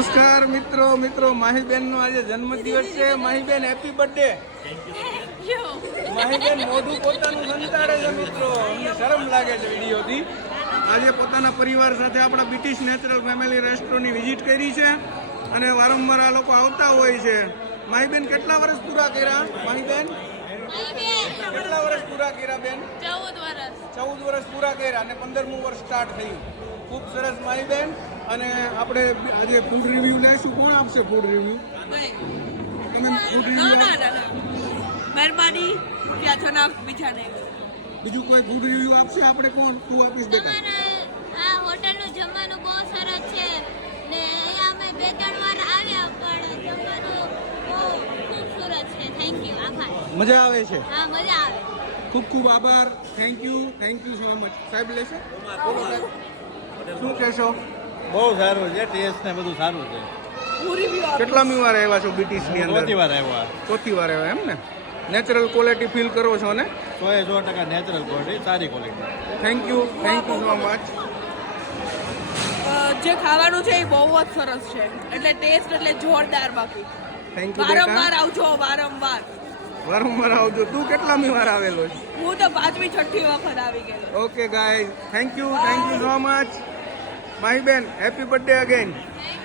નમસ્કાર મિત્રો માહીબેન નો આજે જન્મદિવસ છે. Mahiben happy birthday. માહીબેન મોઢું પોતાનું સંતાડે છે મિત્રો, અમને શરમ લાગે છે વિડીયોથી. આજે પોતાના પરિવાર સાથે આપણા બ્રિટિશ નેચરલ ફેમિલી રેસ્ટોરન્ટની વિઝિટ કરી છે અને વારંવાર આ લોકો આવતા હોય છે. માહીબેન કેટલા વર્ષ પૂરા કર્યા? માહીબેન કેટલા વર્ષ પૂરા કર્યા બેન? 14 વર્ષ પૂરા કર્યા અને 15મું વર્ષ સ્ટાર્ટ થયું. ખૂબ સરસ માહીબેન. અને આપણે આજે ફૂડ રિવ્યુ લઈશું. કોણ આપશે ફૂડ રિવ્યુ? તમે ફૂડ રિવ્યુ મહેરબાની બીજું કોઈ ફૂડ રિવ્યુ આપશે? આપણે કોણ? તું આપીશ બેટા. આ હોટલનું જમવાનું બહુ સરસ છે ને અહીંયા અમે 2-3 વાર આવ્યા પણ જમવાનું બહુ ખૂબસૂરત છે. થેન્ક યુ, આભાર. મજા આવે છે? હા, મજા આવે. ખૂબ આભાર. Thank you so much. સાહેબ લેશે? બોલો સાહેબ, શું કહેશો? બહુ સારું છે, ટેસ્ટ ને બધું સારું છે. કેટલામી વાર આવ્યા છો બ્રિટિશની અંદર? ચોથી વાર આવ્યા. ચોથી વાર આવ્યા એમ ને? નેચરલ ક્વોલિટી ફીલ કરો છો ને? 100% નેચરલ ક્વોલિટી, સારી quality. Thank you so much. જે ખાવાનું છે એ બહુ જ સરસ છે, એટલે ટેસ્ટ એટલે જોરદાર. બાકી થેન્ક યુ વારંવાર બેટા. આવજો, વારંવાર આવજો. તું કેટલામી વાર આવેલો છે? હું તો 5મી-6ઠ્ઠી વખત આવી ગયેલો. Okay guys, thank you so much. માહીબેન હેપી બર્થડે અગેન. થેન્ક